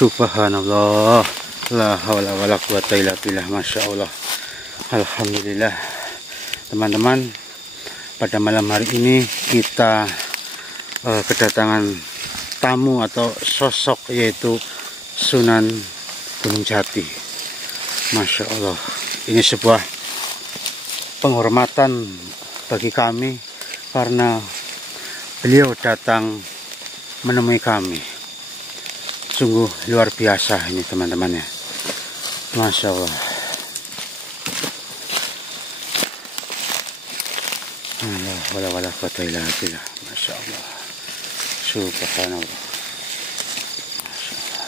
Subhanallah, la haula wala quwata illa billah, masya Allah. Alhamdulillah, teman-teman, pada malam hari ini kita kedatangan tamu atau sosok, yaitu Sunan Gunung Jati. Masya Allah, ini sebuah penghormatan bagi kami karena beliau datang menemui kami. Sungguh luar biasa ini, teman-teman ya. Masya Allah. Wala quwata illa billah. Masya Allah. Subhanallah. Masya Allah.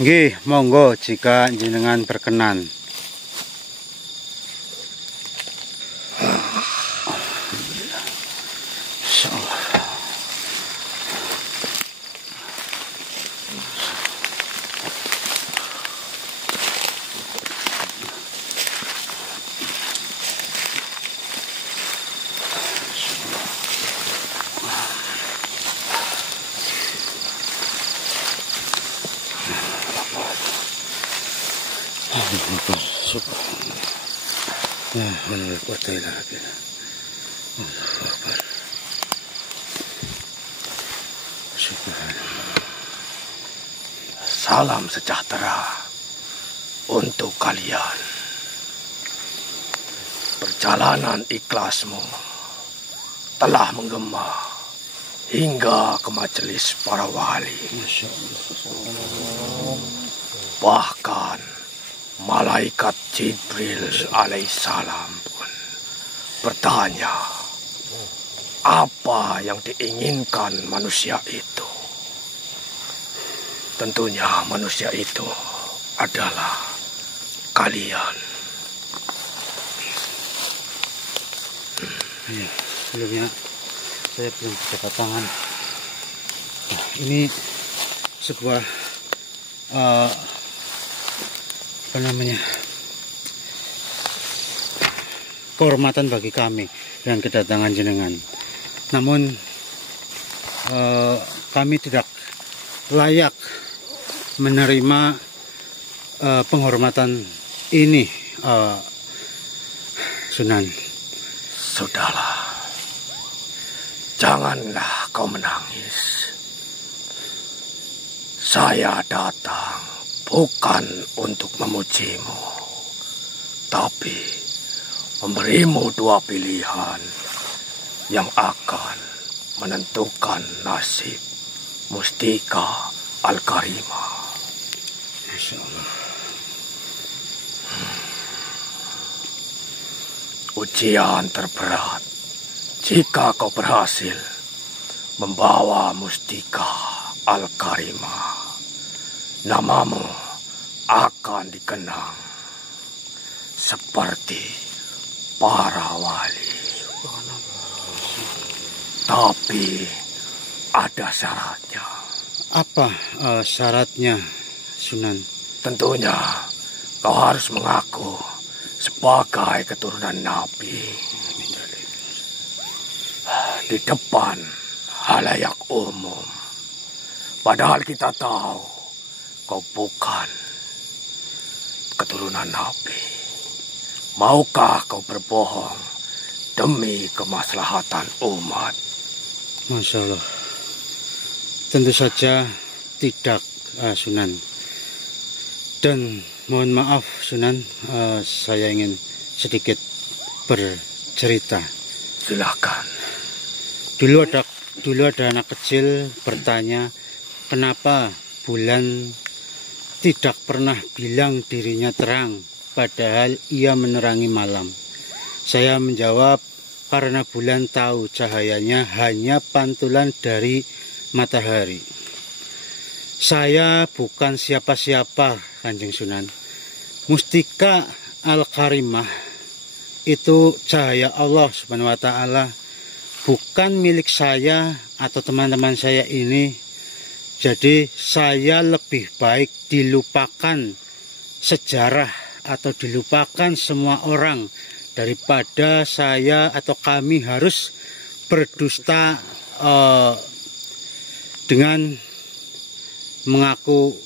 Nggih, monggo jika jenengan berkenan. Salam sejahtera untuk kalian. Perjalanan ikhlasmu telah menggema hingga ke majelis para wali. Bahkan malaikat Jibril alaihissalam pun bertanya, apa yang diinginkan manusia itu? Tentunya manusia itu adalah kalian. Ya, sebelumnya saya belum berjabat tangan. Nah, ini sebuah kehormatan bagi kami dengan kedatangan jenengan. Namun kami tidak layak menerima penghormatan ini, Sunan. Sudahlah, janganlah kau menangis. Saya datang bukan untuk memujimu, tapi memberimu dua pilihan yang akan menentukan nasib Mustika Al-Karimah. Masya Allah. Ujian terberat jika kau berhasil membawa Mustika Al-Karimah. Namamu akan dikenang seperti para wali. Tapi ada syaratnya. Apa syaratnya, Sunan? Tentunya kau harus mengaku sebagai keturunan Nabi di depan halayak umum. Padahal kita tahu kau bukan keturunan Nabi. Maukah kau berbohong demi kemaslahatan umat? Masya Allah. Tentu saja tidak, Sunan. Dan mohon maaf, Sunan, saya ingin sedikit bercerita. Silakan. Dulu ada anak kecil bertanya, kenapa bulan tidak pernah bilang dirinya terang, padahal ia menerangi malam. Saya menjawab, karena bulan tahu cahayanya hanya pantulan dari matahari. Saya bukan siapa-siapa, Kanjeng Sunan. Mustika Al-Karimah itu cahaya Allah Subhanahu wa Ta'ala bukan milik saya atau teman-teman saya ini. Jadi saya lebih baik dilupakan sejarah atau dilupakan semua orang daripada saya atau kami harus berdusta dengan mengaku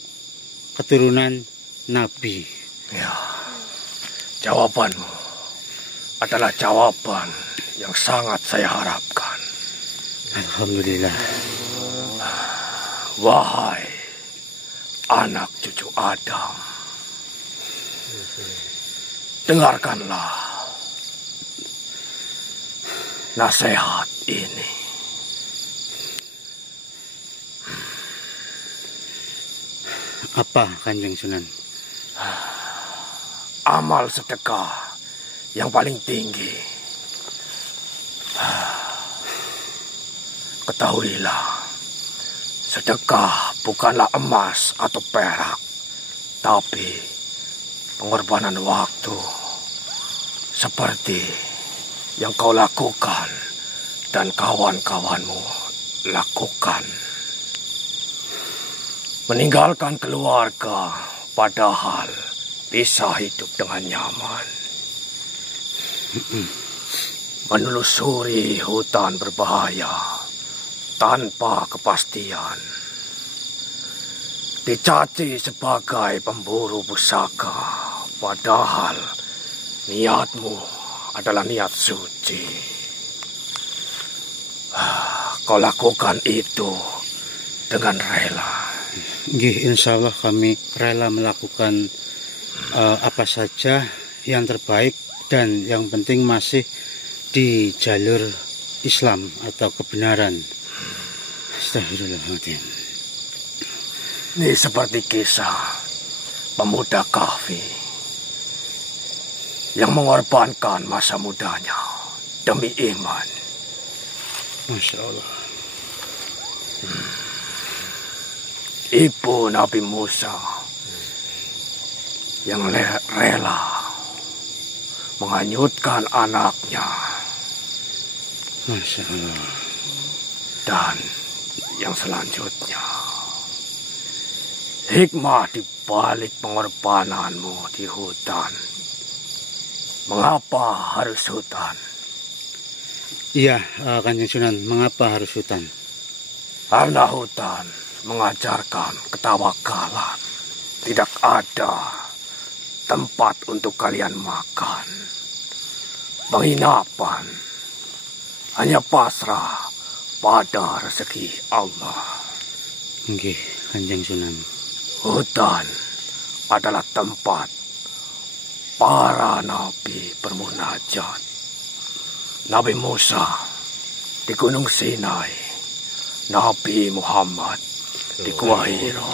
keturunan Nabi. Ya, jawabanmu adalah jawaban yang sangat saya harapkan. Alhamdulillah. Wahai anak cucu Adam, dengarkanlah nasihat ini. Apa, Kanjeng Sunan? Amal sedekah yang paling tinggi. Ketahuilah, sedekah bukanlah emas atau perak, tapi pengorbanan waktu seperti yang kau lakukan dan kawan-kawanmu lakukan. Meninggalkan keluarga padahal bisa hidup dengan nyaman. Menelusuri hutan berbahaya tanpa kepastian. Dicaci sebagai pemburu pusaka, padahal niatmu adalah niat suci. Kau lakukan itu dengan rela. Nggih, insya Allah kami rela melakukan apa saja yang terbaik dan yang penting masih di jalur Islam atau kebenaran. Astagfirullahaladzim. Ini seperti kisah pemuda Kahfi yang mengorbankan masa mudanya demi iman. Masya Allah. Ibu Nabi Musa yang rela menghanyutkan anaknya. Masya Allah. Dan yang selanjutnya, hikmah di balik pengorbananmu di hutan. Mengapa harus hutan? Iya, Kanjeng Sunan, mengapa harus hutan? Karena hutan mengajarkan ketawakalan. Tidak ada tempat untuk kalian makan, penginapan, hanya pasrah pada rezeki Allah. Nggih, Kanjeng Sunan. Hutan adalah tempat para nabi bermunajat. Nabi Musa di Gunung Sinai, Nabi Muhammad di Gua Hira.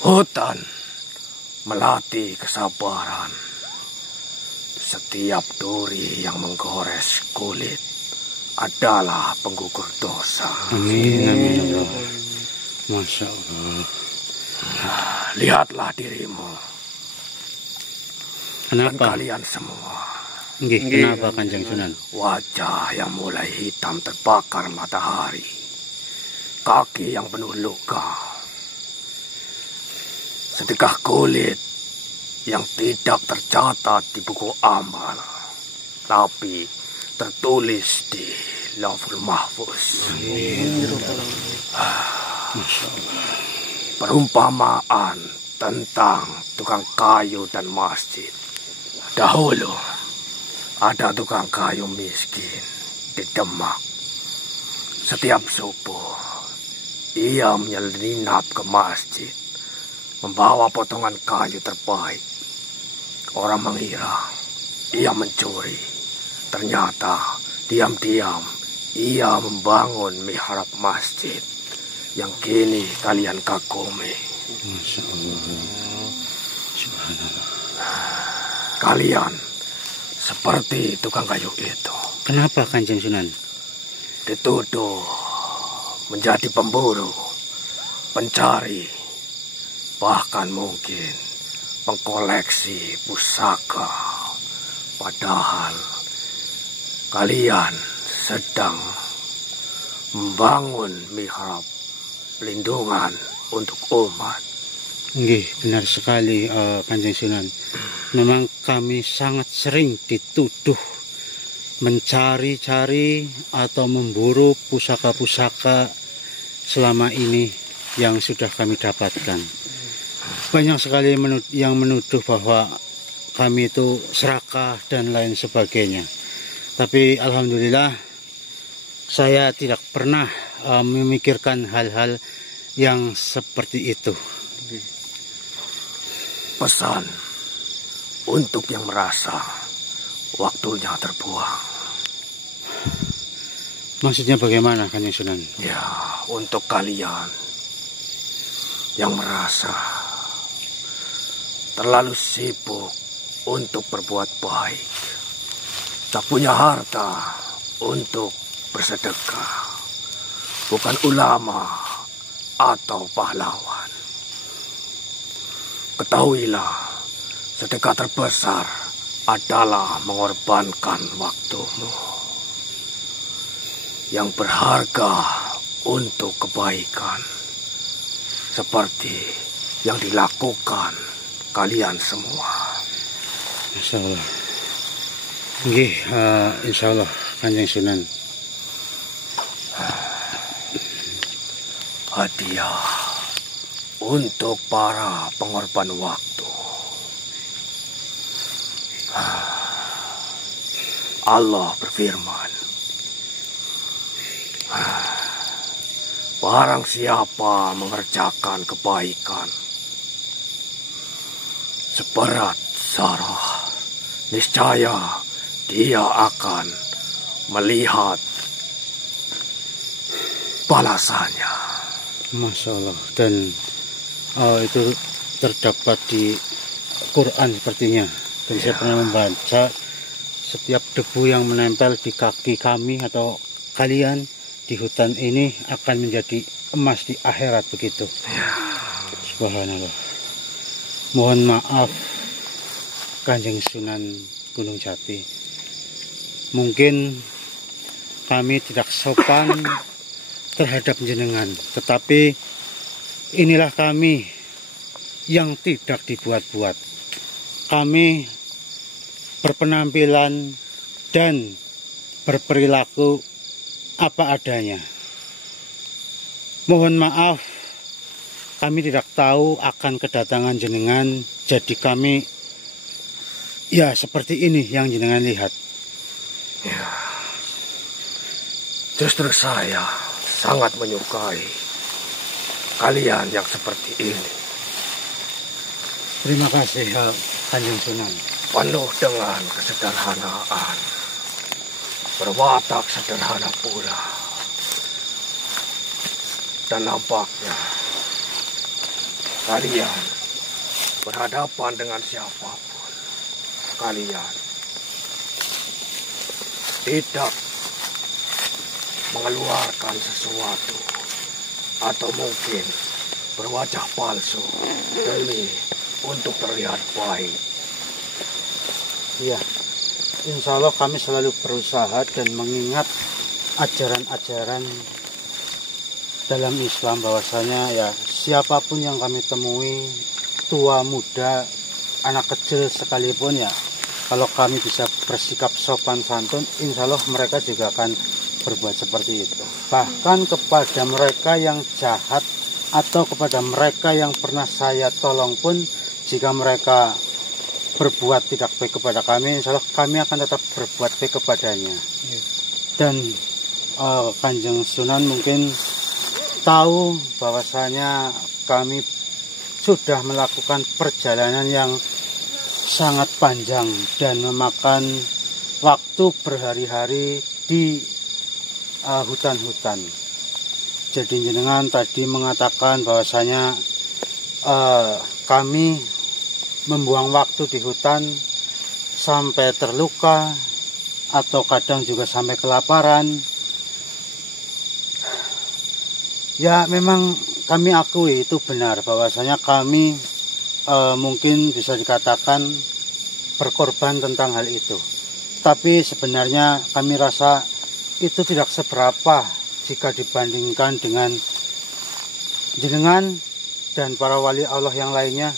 Hutan melatih kesabaran. Setiap duri yang menggores kulit adalah penggugur dosa. Amin, amin Allah. Masya Allah. Lihatlah dirimu. Dan Kenapa? kalian semua. Nggih, kenapa Kanjeng Sunan? Wajah yang mulai hitam terbakar matahari. Kaki yang penuh luka. Sedekah kulit yang tidak tercatat di buku amal, tapi tertulis di Lauhul Mahfuz. Perumpamaan tentang tukang kayu dan masjid. Dahulu ada tukang kayu miskin di Demak. Setiap subuh ia menyelinap ke masjid, membawa potongan kayu terbaik. Orang mengira ia mencuri. Ternyata diam-diam ia membangun mihrab masjid yang kini kalian kagumi. Masya Allah. Subhanallah. Kalian seperti tukang kayu itu. Kenapa Kanjeng Sunan? Dituduh menjadi pemburu, pencari, bahkan mungkin pengkoleksi pusaka. Padahal kalian sedang membangun mihrab pelindungan untuk umat. Nggih, benar sekali Kanjeng Sunan. Memang kami sangat sering dituduh mencari-cari atau memburu pusaka-pusaka selama ini yang sudah kami dapatkan. Banyak sekali yang menuduh bahwa kami itu serakah dan lain sebagainya. Tapi alhamdulillah saya tidak pernah memikirkan hal-hal yang seperti itu. Pesan untuk yang merasa waktunya terbuang. Maksudnya bagaimana, Kanjeng Sunan? Ya, untuk kalian yang merasa terlalu sibuk untuk berbuat baik, tak punya harta untuk bersedekah, bukan ulama atau pahlawan. Ketahuilah, sedekah terbesar adalah mengorbankan waktumu yang berharga untuk kebaikan, seperti yang dilakukan kalian semua. Masya Allah. Nggih, insya Allah Kanjeng Sunan. Hadiah untuk para pengorban waktu. Allah berfirman, barang siapa mengerjakan kebaikan seberat zarah, niscaya dia akan melihat balasannya. Masya Allah. Dan itu terdapat di Quran sepertinya. Dan saya pernah membaca, setiap debu yang menempel di kaki kami atau kalian di hutan ini akan menjadi emas di akhirat, begitu. Subhanallah. Mohon maaf Kanjeng Sunan Gunung Jati. Mungkin kami tidak sopan terhadap jenengan, tetapi inilah kami yang tidak dibuat-buat. Kami berpenampilan dan berperilaku apa adanya. Mohon maaf, kami tidak tahu akan kedatangan jenengan, jadi kami ya seperti ini yang jenengan lihat. Ya, justru saya sangat menyukai kalian yang seperti ini. Terima kasih Kanjeng Sunan. Penuh dengan kesederhanaan, berwatak sederhana pula, dan nampaknya kalian berhadapan dengan siapapun, kalian tidak mengeluarkan sesuatu atau mungkin berwajah palsu demi untuk terlihat baik. Iya, insya Allah kami selalu berusaha dan mengingat ajaran-ajaran dalam Islam bahwasanya ya siapapun yang kami temui, tua muda, anak kecil sekalipun, ya kalau kami bisa bersikap sopan santun, insya Allah mereka juga akan berbuat seperti itu. Bahkan kepada mereka yang jahat atau kepada mereka yang pernah saya tolong pun, jika mereka berbuat tidak baik kepada kami, insya Allah kami akan tetap berbuat baik kepadanya. Dan Kanjeng Sunan mungkin tahu bahwasanya kami sudah melakukan perjalanan yang sangat panjang dan memakan waktu berhari-hari di hutan-hutan. Jadi jenengan tadi mengatakan bahwasanya kami membuang waktu di hutan sampai terluka atau kadang juga sampai kelaparan. Ya memang kami akui itu benar bahwasanya kami mungkin bisa dikatakan berkorban tentang hal itu. Tetapi sebenarnya kami rasa itu tidak seberapa jika dibandingkan dengan jenengan dan para wali Allah yang lainnya.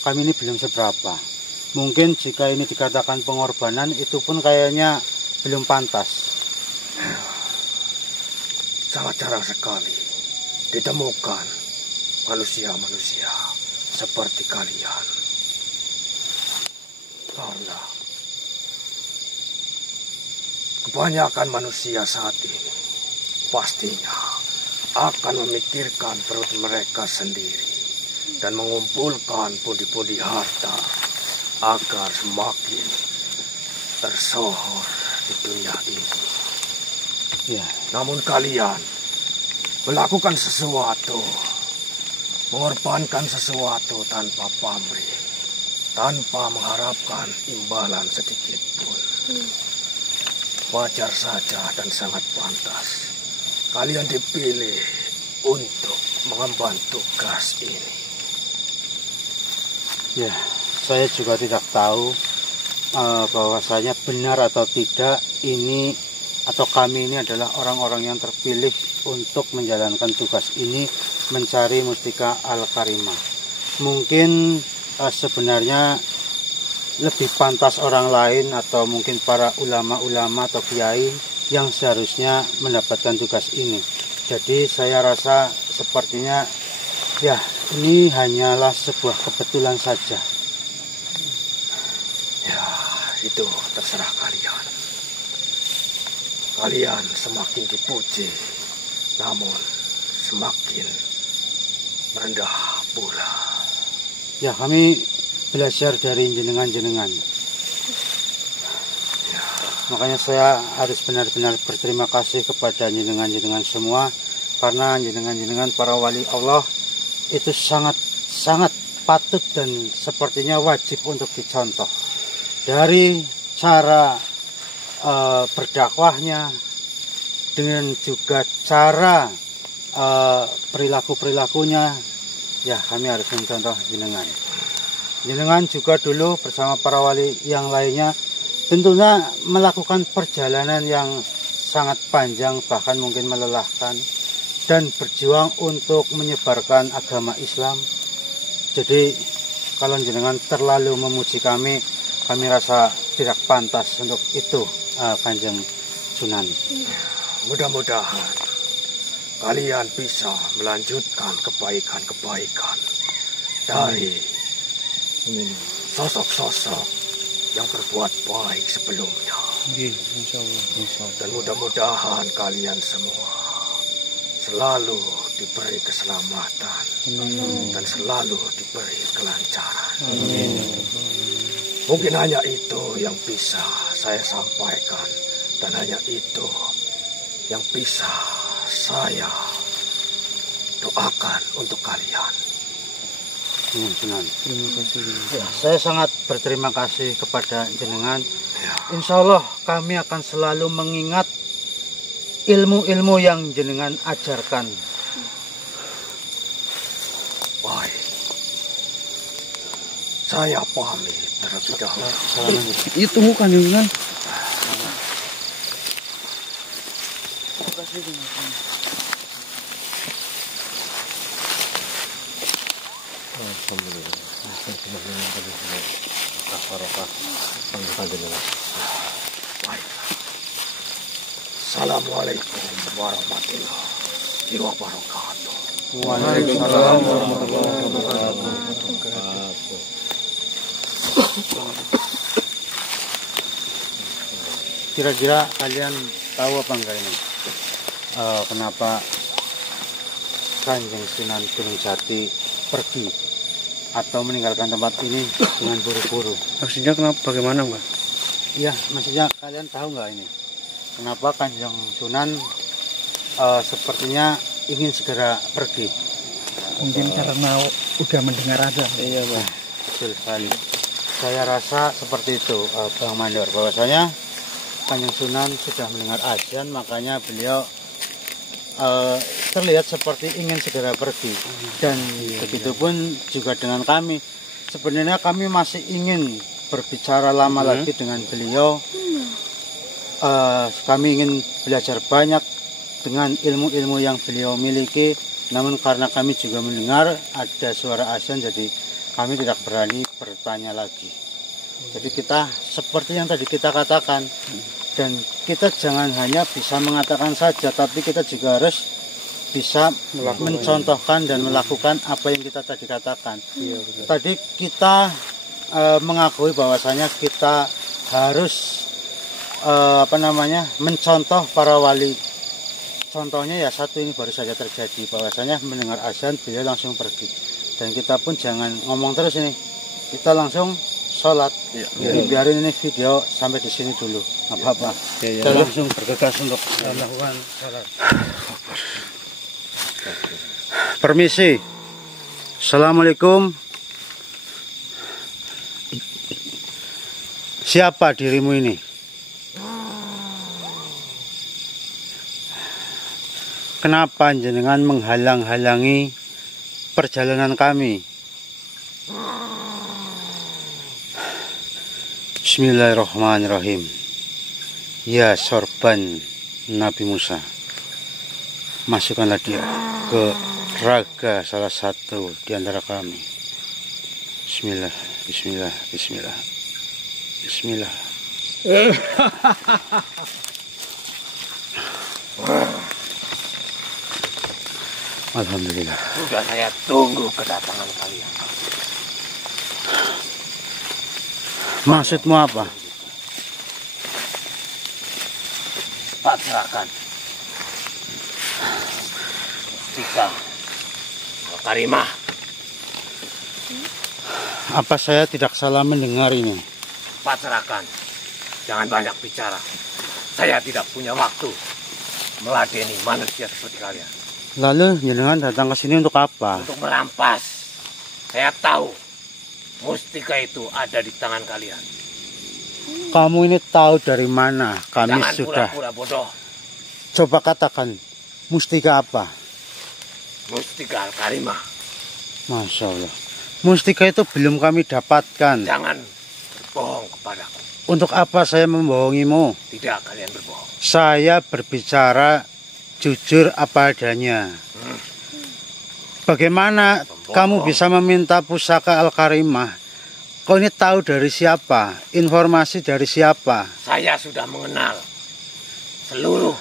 Kami ini belum seberapa. Mungkin jika ini dikatakan pengorbanan, itu pun kayaknya belum pantas. Sangat jarang sekali ditemukan manusia-manusia seperti kalian. Karena kebanyakan manusia saat ini pastinya akan memikirkan perut mereka sendiri dan mengumpulkan pundi-pundi harta agar semakin tersohor di dunia ini. Ya. Namun kalian melakukan sesuatu, mengorbankan sesuatu tanpa pamrih, tanpa mengharapkan imbalan sedikit pun. Wajar saja dan sangat pantas kalian dipilih untuk mengemban tugas ini. Ya, saya juga tidak tahu bahwasanya benar atau tidak ini atau kami ini adalah orang-orang yang terpilih untuk menjalankan tugas ini, mencari Mustika Al-Karimah. Mungkin sebenarnya lebih pantas orang lain atau mungkin para ulama-ulama atau kiai yang seharusnya mendapatkan tugas ini. Jadi saya rasa sepertinya ya ini hanyalah sebuah kebetulan saja. Ya, itu terserah kalian. Kalian semakin dipuji, namun semakin merendah pula. Ya, kami belajar dari jenengan-jenengan. Ya. Makanya saya harus benar-benar berterima kasih kepada jenengan-jenengan semua, karena jenengan-jenengan para wali Allah itu sangat patut dan sepertinya wajib untuk dicontoh. Dari cara berdakwahnya, dengan juga cara perilaku-perilakunya, ya kami harus mencontoh jenengan. Jenengan juga dulu bersama para wali yang lainnya tentunya melakukan perjalanan yang sangat panjang, bahkan mungkin melelahkan, dan berjuang untuk menyebarkan agama Islam. Jadi kalau jenengan terlalu memuji kami rasa tidak pantas untuk itu, Kanjeng Sunan. Mudah-mudahan kalian bisa melanjutkan kebaikan-kebaikan dari sosok-sosok yang berbuat baik sebelumnya. Insya Allah. Dan mudah-mudahan kalian semua selalu diberi keselamatan dan selalu diberi kelancaran. Mungkin hanya itu yang bisa saya sampaikan dan hanya itu yang bisa saya doakan untuk kalian. Sunan. Terima kasih. Ya, saya sangat berterima kasih kepada jenengan. Insya Allah kami akan selalu mengingat ilmu-ilmu yang jenengan ajarkan. Baik. Saya pamit terlebih dahulu. Itu bukan jenengan. Terima kasih jenengan. Assalamualaikum warahmatullahi wabarakatuh. Waalaikumsalam warahmatullahi wabarakatuh. Kira-kira kalian tahu apa enggak ini? Kenapa Kanjeng Sunan Gunung Jati pergi atau meninggalkan tempat ini dengan buru-buru? Maksudnya kenapa? Bagaimana, Mbak? Iya, maksudnya kalian tahu nggak ini? Kenapa Kanjeng Sunan sepertinya ingin segera pergi? Mungkin karena udah mendengar azan. Iya, Bang. Betul sekali. Saya rasa seperti itu, Bang Mandor. Bahwasanya Kanjeng Sunan sudah mendengar azan, makanya beliau terlihat seperti ingin segera pergi. Dan begitupun juga dengan kami. Sebenarnya kami masih ingin berbicara lama lagi dengan beliau, kami ingin belajar banyak dengan ilmu-ilmu yang beliau miliki. Namun karena kami juga mendengar ada suara azan, jadi kami tidak berani bertanya lagi. Jadi kita seperti yang tadi kita katakan, dan kita jangan hanya bisa mengatakan saja, tapi kita juga harus bisa mencontohkan dan melakukan apa yang kita tadi katakan. Tadi kita mengakui bahwasanya kita harus mencontoh para wali. Contohnya ya satu ini baru saja terjadi, bahwasanya mendengar azan beliau langsung pergi, dan kita pun jangan ngomong terus ini, kita langsung sholat. Jadi biarin ini video sampai di sini dulu, nggak apa-apa. Kita langsung bergegas untuk melakukan sholat. Permisi. Assalamualaikum. Siapa dirimu ini? Kenapa jenengan menghalang-halangi perjalanan kami? Bismillahirrahmanirrahim. Ya sorban Nabi Musa, masukkanlah dia ke raga salah satu di antara kami. Bismillah, bismillah, bismillah, bismillah. Alhamdulillah. Sudah saya tunggu kedatangan kalian. Maksudmu apa? Pak, silakan. Mustika Karimah. Apa saya tidak salah mendengar ini? Pak, silakan. Jangan banyak bicara. Saya tidak punya waktu meladeni manusia seperti kalian. Lalu jenengan datang ke sini untuk apa? Untuk merampas. Saya tahu mustika itu ada di tangan kalian. Kamu ini tahu dari mana? Kami Jangan sudah. pura-pura bodoh. Coba katakan, mustika apa? Mustika Al-Karimah. Masya Allah. Mustika itu belum kami dapatkan. Jangan berbohong kepadaku. Untuk apa saya membohongimu? Tidak, kalian berbohong. Saya berbicara jujur apa adanya. Bagaimana kamu bisa meminta pusaka Al-Karimah? Kau ini tahu dari siapa? Informasi dari siapa? Saya sudah mengenal seluruh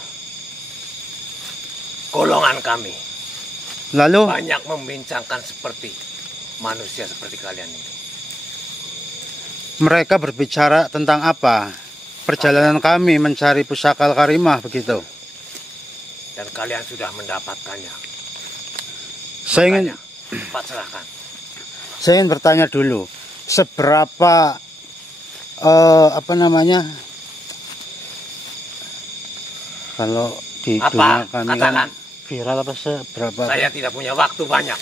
golongan kami. Lalu Banyak membincangkan seperti manusia seperti kalian ini. mereka berbicara tentang apa? Perjalanan kami mencari pusaka Al-Karimah begitu. Dan kalian sudah mendapatkannya. Saya ingin, Pak, serahkan. saya ingin bertanya dulu, seberapa kalau di dunia kami kan viral apa seberapa? Saya tidak punya waktu banyak.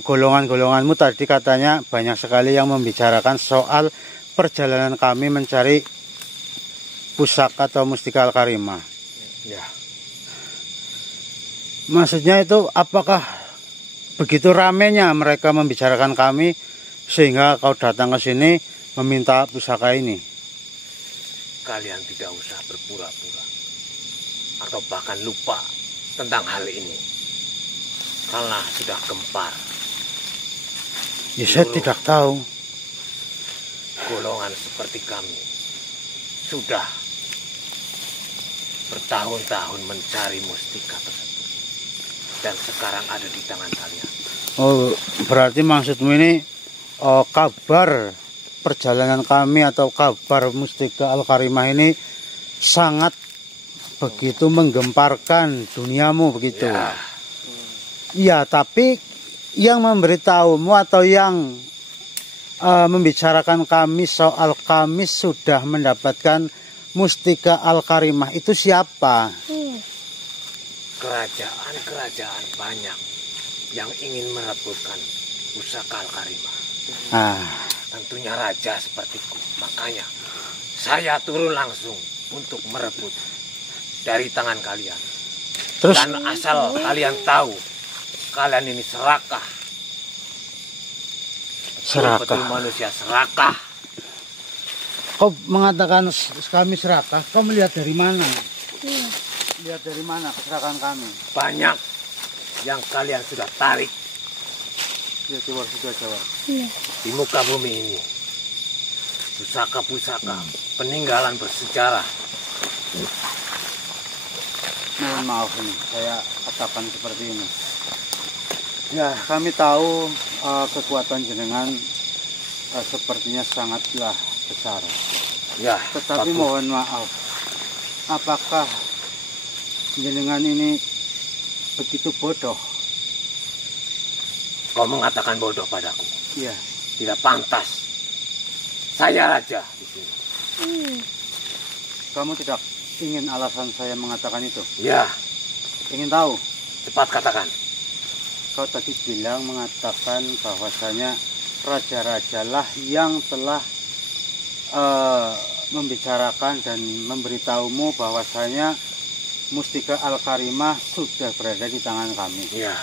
Golongan-golonganmu tadi katanya banyak sekali yang membicarakan soal perjalanan kami mencari pusaka atau mustika Al-Karimah. Ya. Maksudnya itu apakah begitu ramenya mereka membicarakan kami sehingga kau datang ke sini meminta pusaka ini? Kalian tidak usah berpura-pura atau bahkan lupa tentang hal ini. Karena sudah gempar. Ya saya tidak tahu. Golongan seperti kami sudah bertahun-tahun mencari mustika tersebut, dan sekarang ada di tangan kalian. Oh, berarti maksudmu ini kabar perjalanan kami atau kabar mustika Al-Karimah ini sangat begitu menggemparkan duniamu begitu? Ya. Ya, tapi yang memberitahumu atau yang membicarakan kami soal kami sudah mendapatkan mustika Al-Karimah itu siapa? Kerajaan-kerajaan banyak yang ingin merebutkan pusaka Al-Karimah. Tentunya raja sepertiku. Makanya saya turun langsung untuk merebut dari tangan kalian. Terus, dan asal kalian tahu, kalian ini serakah. Betul manusia serakah. Kau mengatakan kami serakah, kau melihat dari mana? Lihat dari mana keserakahan kami? Banyak yang kalian sudah tarik. Ya, Cewar, sudah Cewar. Di muka bumi ini. Pusaka-pusaka, peninggalan bersejarah. Mohon maaf ini, saya katakan seperti ini. Ya, kami tahu kekuatan jenengan sepertinya sangatlah besar. Ya, Tetapi mohon maaf, apakah jenengan ini begitu bodoh? kau mengatakan bodoh padaku. Iya. Tidak pantas. Saya raja di sini. Kamu tidak ingin alasan saya mengatakan itu? Ya, Ingin tahu? cepat katakan. Kau tadi bilang mengatakan bahwasanya raja-rajalah yang telah membicarakan dan memberitahumu bahwasanya Mustika Al-Karimah sudah berada di tangan kami. Ya,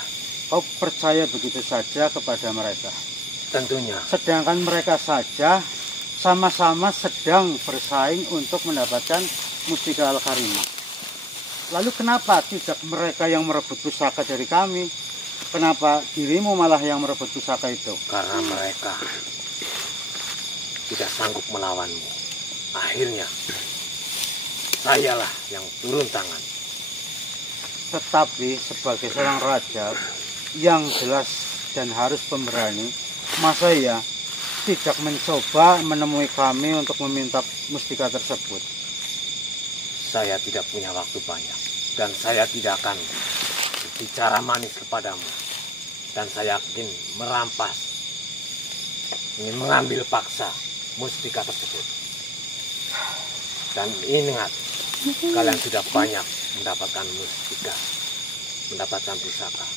Kau percaya begitu saja kepada mereka? tentunya. Sedangkan mereka saja sama-sama sedang bersaing untuk mendapatkan Mustika Al-Karimah. Lalu kenapa tidak mereka yang merebut pusaka dari kami? Kenapa dirimu malah yang merebut pusaka itu? Karena mereka tidak sanggup melawanmu. Akhirnya, sayalah yang turun tangan. Tetapi sebagai seorang raja yang jelas dan harus pemberani, masa ya tidak mencoba menemui kami untuk meminta mustika tersebut? Saya tidak punya waktu banyak. Dan saya tidak akan bicara manis kepadamu. Dan saya ingin merampas, ingin mengambil paksa mustika tersebut. Dan ingat, kalian sudah banyak mendapatkan mustika, mendapatkan pusaka.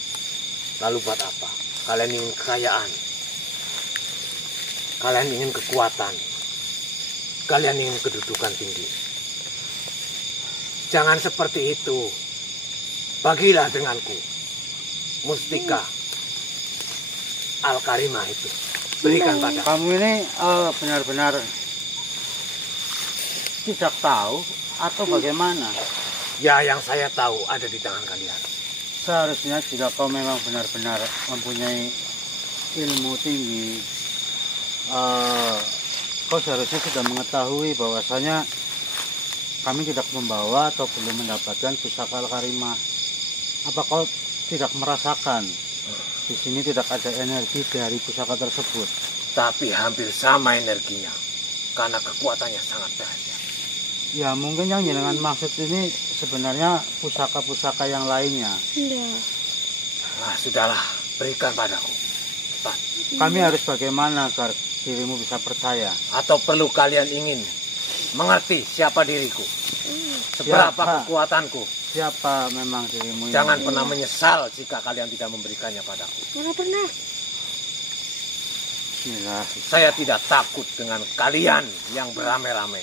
Lalu buat apa? Kalian ingin kekayaan, kalian ingin kekuatan, kalian ingin kedudukan tinggi. Jangan seperti itu. Bagilah denganku mustika Al-Karimah itu. Berikan pada Kamu ini benar-benar tidak tahu atau bagaimana? ya, yang saya tahu ada di tangan kalian. Seharusnya jika kau memang benar-benar mempunyai ilmu tinggi, kau seharusnya sudah mengetahui bahwasanya kami tidak membawa atau belum mendapatkan pusaka Al-Karimah. Apa kau tidak merasakan di sini tidak ada energi dari pusaka tersebut? Tapi hampir sama energinya, karena kekuatannya sangat dahsyat. Ya mungkin yang jenengan maksud ini sebenarnya pusaka-pusaka yang lainnya. Nah, sudahlah, berikan padaku. Cepat. Kami harus bagaimana agar dirimu bisa percaya? Atau perlu kalian ingin mengerti siapa diriku? Seberapa Ya, kekuatanku? Siapa memang dirimu ini? Jangan pernah menyesal jika kalian tidak memberikannya padaku. Mana pernah? Bismillah. Saya tidak takut dengan kalian yang beramai-ramai.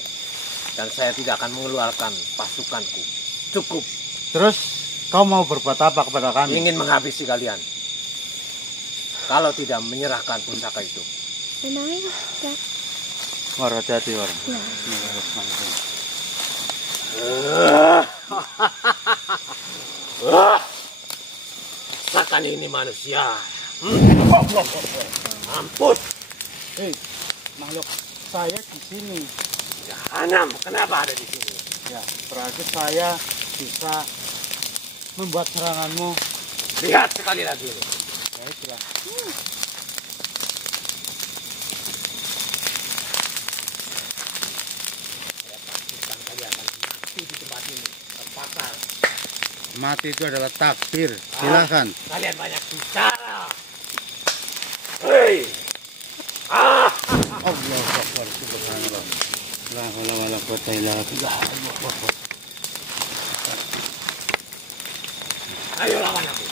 Dan saya tidak akan mengeluarkan pasukanku. Cukup. Terus kau mau berbuat apa kepada kami? Ingin menghabisi kalian. Kalau tidak menyerahkan pusaka itu. Memangnya? War, hati-hati, War. Ya. Bismillahirrahmanirrahim. Rasakan ini manusia. Ampun. Hei, makhluk saya di sini. Jahanam, kenapa ada di sini? Ya, berarti saya bisa membuat seranganmu. Lihat sekali lagi ini. Baiklah. Saya pastikan kalian akan mati di tempat ini. Terpakar. Mati itu adalah takdir. Silakan. Kalian banyak bicara. Hei. Allahu Akbar, subhanallah. La haula wala quwwata illa billah. Allahu Akbar. Ayo lawan aku.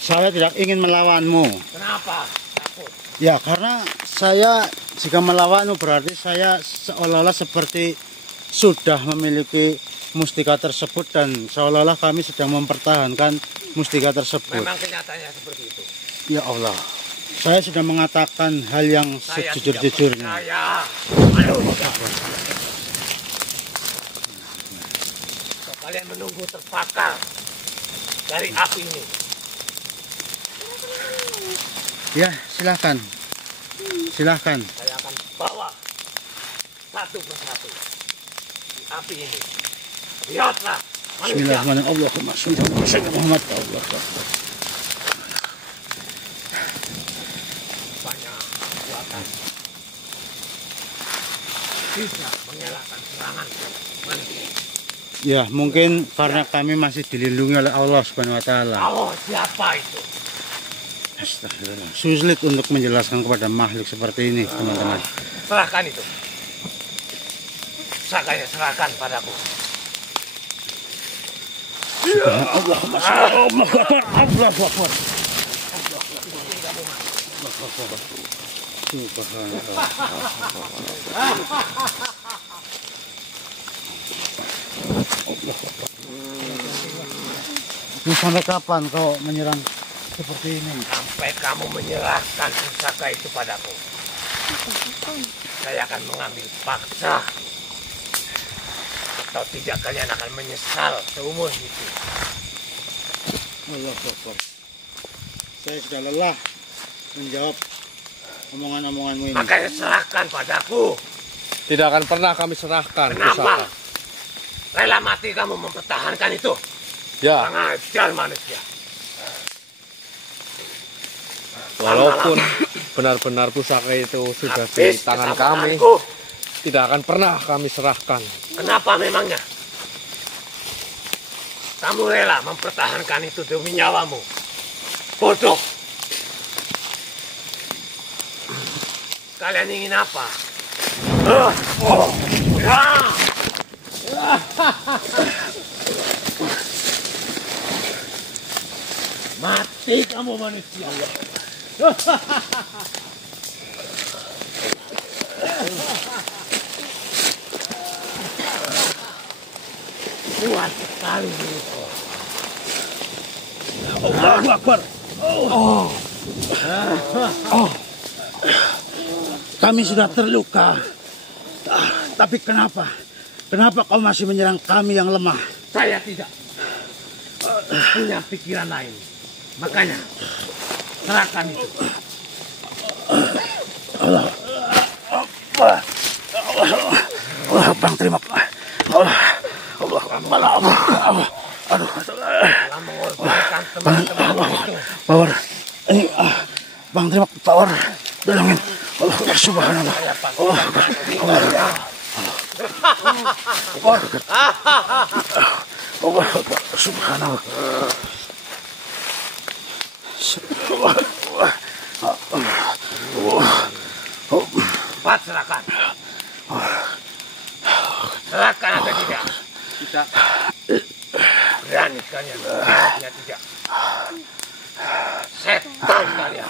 Saya tidak ingin melawanmu. Kenapa? Takut. Ya, karena saya jika melawanmu berarti saya seolah-olah seperti sudah memiliki mustika tersebut dan seolah-olah kami sedang mempertahankan mustika tersebut. Memang kenyataannya seperti itu. Ya Allah. Saya sudah mengatakan hal yang sejujur-jujurnya. Kalian menunggu terbakar dari api ini. Ya, silahkan. Silahkan. Saya akan bawa satu persatu di api ini. Lihatlah. Bismillahirrahmanirrahim. Allahumma sholli ala sayyidina Muhammad. Allah. Banyak kekuatan bisa mengelakkan serangan manusia. Ya, mungkin karena kami masih dilindungi oleh Allah Subhanahu wa taala. Allah siapa itu? Astagfirullah. Sulit untuk menjelaskan kepada makhluk seperti ini, teman-teman. Serahkan itu. Serahkan padaku. Allahumma sholli Allahu akbar. Subhanallah. Ini sampai kapan kau menyerang seperti ini? Sampai kamu menyerahkan pusaka itu padaku. Saya akan mengambil paksa. Atau tidak, kalian akan menyesal seumur hidup. Allah Akbar. Saya sudah lelah menjawab omongan-omonganmu ini. Makanya serahkan padaku. Tidak akan pernah kami serahkan Kenapa? pusaka. Rela mati kamu mempertahankan itu? Ya, Kurang ajar manusia. walaupun benar-benar pusaka itu sudah di Habis tangan kesabaranku. kami, tidak akan pernah kami serahkan. Kenapa memangnya? Kamu rela mempertahankan itu demi nyawamu? Bodoh. Kalian ingin apa? Mati kamu manusia. Kuat sekali mulutku. Allahu Akbar. Kami sudah terluka. Tapi kenapa? Kenapa kau masih menyerang kami yang lemah? Saya tidak punya pikiran lain. Makanya serahkan itu. Allah, Bang, terima. Aduh, Telah mengorbankan teman-teman itu. Power. Ini, Bang, terima Power. Dolongin. Allah, subhanallah. Allah, subhanallah. Cepat serahkan. Serahkan atau tidak? Tidak. Berani kalian berani tidak? Setan kalian.